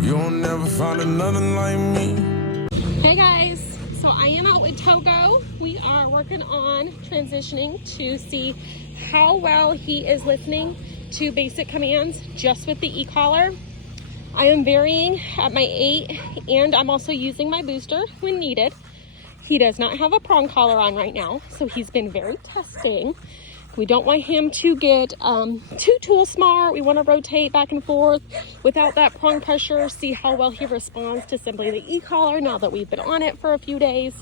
You'll never find another like me. Hey guys, so I am out with Togo. We are working on transitioning to see how well he is listening to basic commands just with the e-collar. I am varying at my 8 and I'm also using my booster when needed. He does not have a prong collar on right now, so he's been very testing. We don't want him to get too tool smart. We want to rotate back and forth without that prong pressure, see how well he responds to simply the e-collar now that we've been on it for a few days.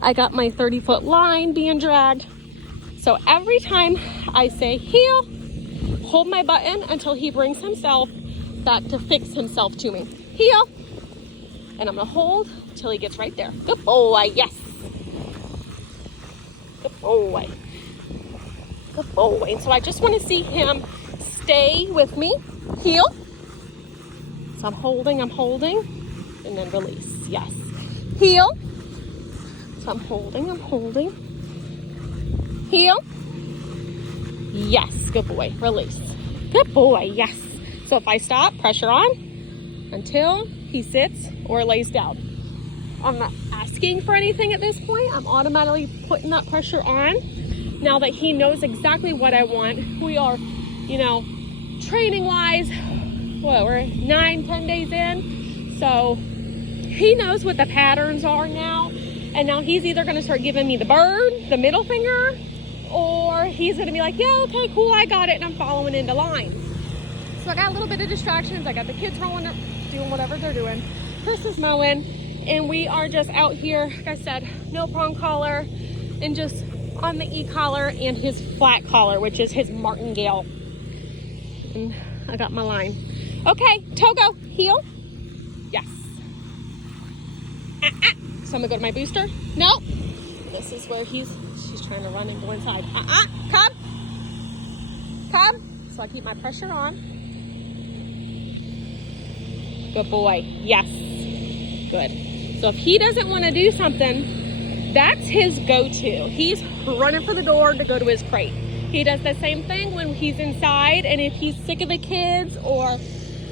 I got my 30-foot line being dragged. So every time I say heel, hold my button until he brings himself back to fix himself to me. Heel. And I'm gonna hold till he gets right there. Good boy, yes. Good boy. Good boy. And so I just want to see him stay with me. Heel. So I'm holding, and then release. Yes. Heel. So I'm holding. Heel. Yes. Good boy. Release. Good boy. Yes. So if I stop, pressure on until he sits or lays down. I'm not asking for anything at this point. I'm automatically putting that pressure on now that he knows exactly what I want. We are, training wise, we're 9-10 days in. So he knows what the patterns are now. And now he's either going to start giving me the bird, the middle finger, or he's going to be like, yeah, okay, cool, I got it. And I'm following into line. So I got a little bit of distractions. I got the kids rolling up, doing whatever they're doing. Chris is mowing, and we are just out here, like I said, no prong collar, and just on the e-collar and his flat collar, which is his martingale. And I got my line. Okay, Togo, heel. Yes. So I'm gonna go to my booster. Nope. This is where she's trying to run and go inside. Come. So I keep my pressure on. Good boy. Yes. Good. So if he doesn't want to do something, that's his go-to. He's running for the door to go to his crate. He does the same thing when he's inside, and if he's sick of the kids, or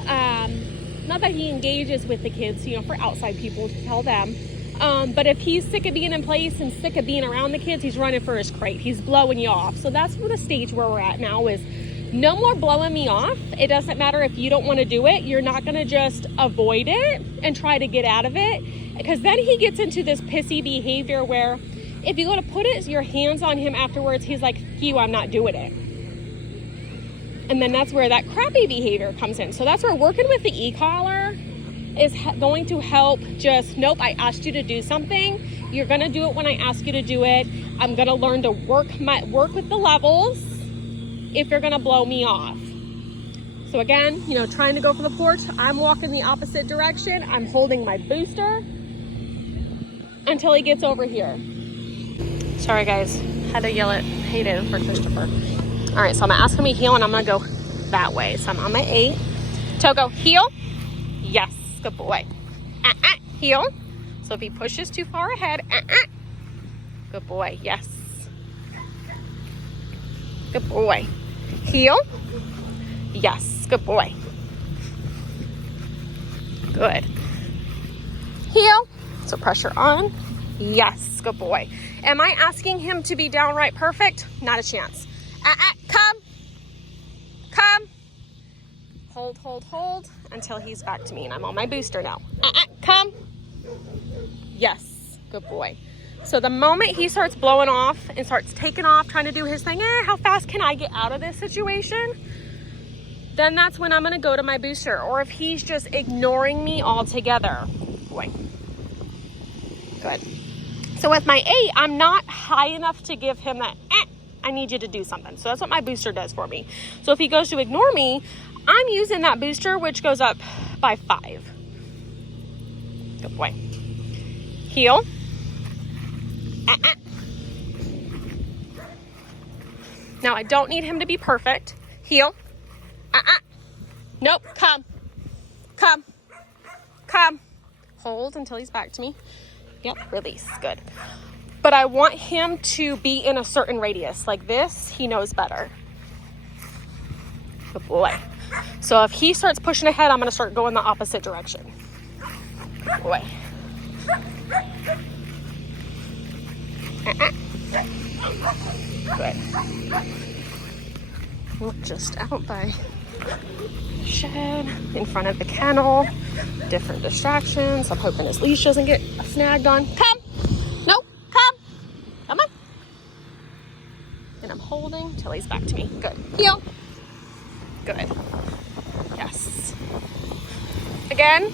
not that he engages with the kids, for outside people to tell them, but if he's sick of being in place and sick of being around the kids, he's running for his crate. He's blowing you off. So that's the stage where we're at now, is no more blowing me off. It doesn't matter if you don't want to do it. You're not going to just avoid it and try to get out of it, because then he gets into this pissy behavior where if you go to put your hands on him afterwards, he's like, you, I'm not doing it. And then that's where that crappy behavior comes in. So that's where working with the e-collar is going to help. Just, nope, I asked you to do something. You're going to do it when I ask you to do it. I'm going to learn to work with the levels if you're going to blow me off. So again, trying to go for the porch, I'm walking the opposite direction. I'm holding my booster until he gets over here. Sorry guys, had to yell at Hayden for Christopher. All right, so I'm gonna ask him to heel, and I'm gonna go that way. So I'm on my 8. Togo, heel. Yes, good boy. Heel. So if he pushes too far ahead, good boy, yes. Good boy. Heel. Yes, good boy. Good. Heel. So pressure on. Yes, good boy. Am I asking him to be downright perfect? Not a chance. Come. Hold until he's back to me, and I'm on my booster now. Come. Yes, good boy. So the moment he starts blowing off and starts taking off, trying to do his thing, how fast can I get out of this situation? Then that's when I'm gonna go to my booster. Or if he's just ignoring me altogether. Boy. Good. So with my 8, I'm not high enough to give him that, I need you to do something. So that's what my booster does for me. So if he goes to ignore me, I'm using that booster, which goes up by 5. Good boy. Heel. Now I don't need him to be perfect. Heel. Nope. Come. Hold until he's back to me. Yep, release, good. But I want him to be in a certain radius. Like this, he knows better. Good boy. So if he starts pushing ahead, I'm going to start going the opposite direction. Boy. Good. We're just out by the shed, in front of the kennel. Different distractions. I'm hoping his leash doesn't get snagged on. Come! No, come! Come on. And I'm holding till he's back to me. Good. Heel. Good. Yes. Again,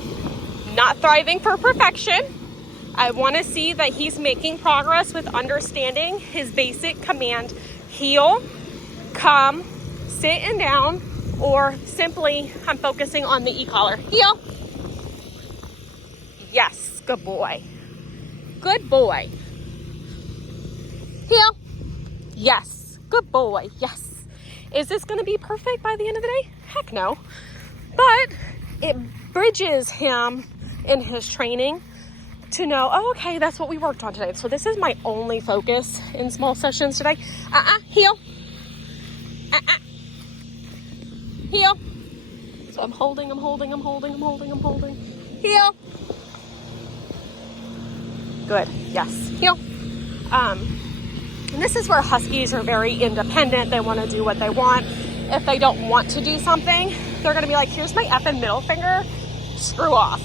not thriving for perfection. I want to see that he's making progress with understanding his basic command: heel, come, sit and down, or simply I'm focusing on the e-collar. Heel. Yes, good boy. Good boy. Heel. Yes, good boy. Yes. Is this going to be perfect by the end of the day? Heck no. But it bridges him in his training to know, oh, okay, that's what we worked on today. So this is my only focus in small sessions today. Heel. Heel. So I'm holding. Heel. Good. Yes. Heel. And this is where Huskies are very independent. They want to do what they want. If they don't want to do something, they're going to be like, here's my effing middle finger. Screw off.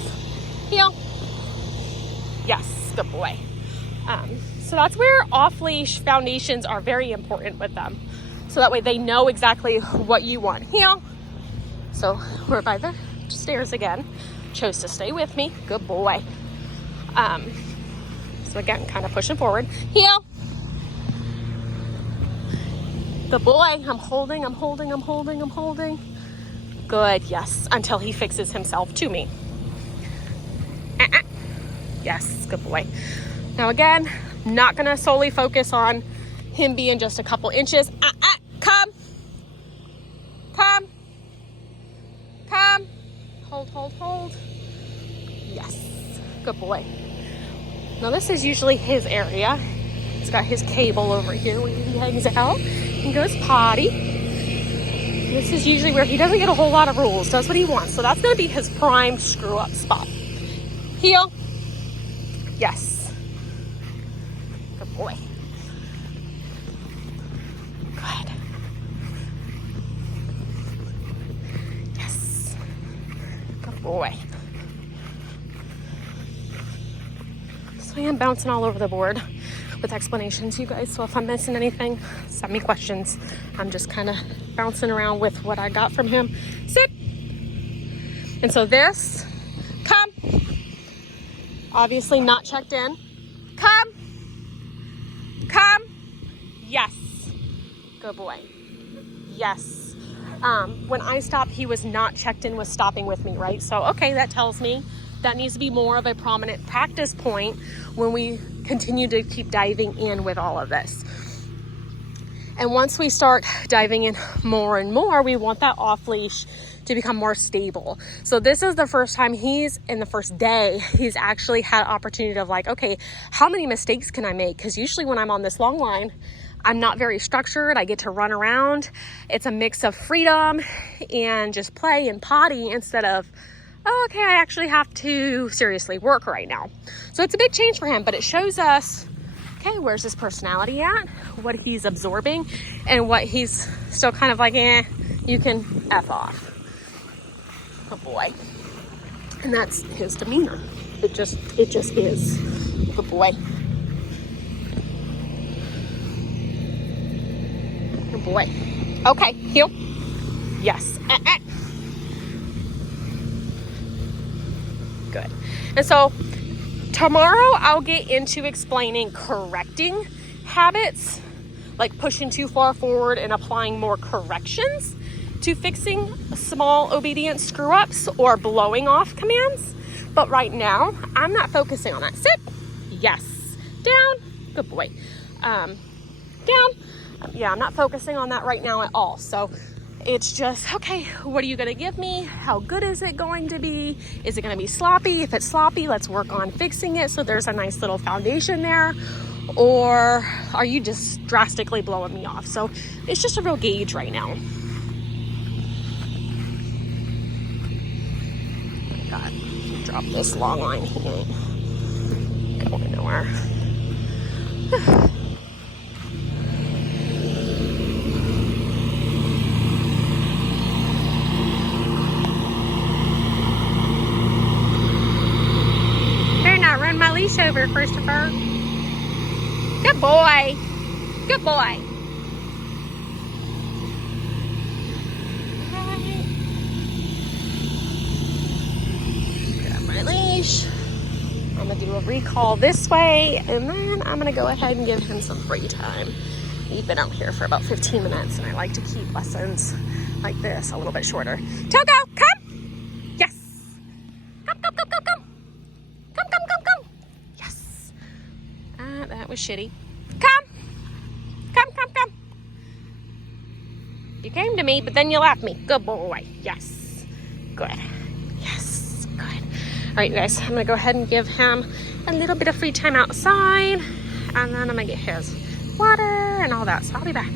Heel. Yes. Good boy. So that's where off-leash foundations are very important with them. So that way they know exactly what you want. Heel. So we're by the stairs again. Chose to stay with me. Good boy. So again, kind of pushing forward. Heel. Good boy. I'm holding. Good. Yes. Until he fixes himself to me. Yes. Good boy. Now again, not going to solely focus on him being just a couple inches. Come. Hold. Yes. Good boy. Now this is usually his area. He's got his cable over here where he hangs out and goes potty. This is usually where he doesn't get a whole lot of rules, does what he wants. So that's going to be his prime screw up spot. Heel. Yes. Good boy. Good. Yes. Good boy. So I am bouncing all over the board with explanations, you guys. So if I'm missing anything, send me questions. I'm just kind of bouncing around with what I got from him. Sit. And so this, come. Obviously not checked in. Come. Yes. Good boy. Yes. When I stopped, he was not checked in with stopping with me, right? So, okay, that tells me that needs to be more of a prominent practice point when we continue to keep diving in with all of this. And once we start diving in more and more, we want that off leash to become more stable. So this is the first time he's actually had opportunity of like, okay, how many mistakes can I make? Because usually when I'm on this long line, I'm not very structured. I get to run around. It's a mix of freedom and just play and potty instead of, oh, okay, I actually have to seriously work right now. So it's a big change for him, but it shows us, okay, where's his personality at, what he's absorbing, and what he's still kind of like, you can F off. Good boy. And that's his demeanor. It just is. Good boy. Good boy. Okay, heel. Yes. Good. And so tomorrow I'll get into explaining correcting habits, like pushing too far forward and applying more corrections to fixing small obedience screw ups or blowing off commands. But right now I'm not focusing on that. Sit. Yes. Down. Good boy. Down. Yeah, I'm not focusing on that right now at all. So it's just, okay, what are you going to give me? How good is it going to be? Is it going to be sloppy? If it's sloppy, let's work on fixing it so there's a nice little foundation there. Or are you just drastically blowing me off? So it's just a real gauge right now. Drop this long line. He ain't going nowhere. Better not run my leash over, Christopher. Good boy. Good boy. Grab my leash. I'm gonna do a recall this way, and then I'm gonna go ahead and give him some free time. He's been out here for about 15 minutes, and I like to keep lessons like this a little bit shorter. Togo, come! Yes! Come, come, come, come, come! Come, come, come, come! Yes! That was shitty. Come! Come, come, come! You came to me, but then you left me. Good boy. Yes. Good. Yes. Good. All right, you guys, I'm gonna go ahead and give him a little bit of free time outside, and then I'm gonna get his water and all that, so I'll be back.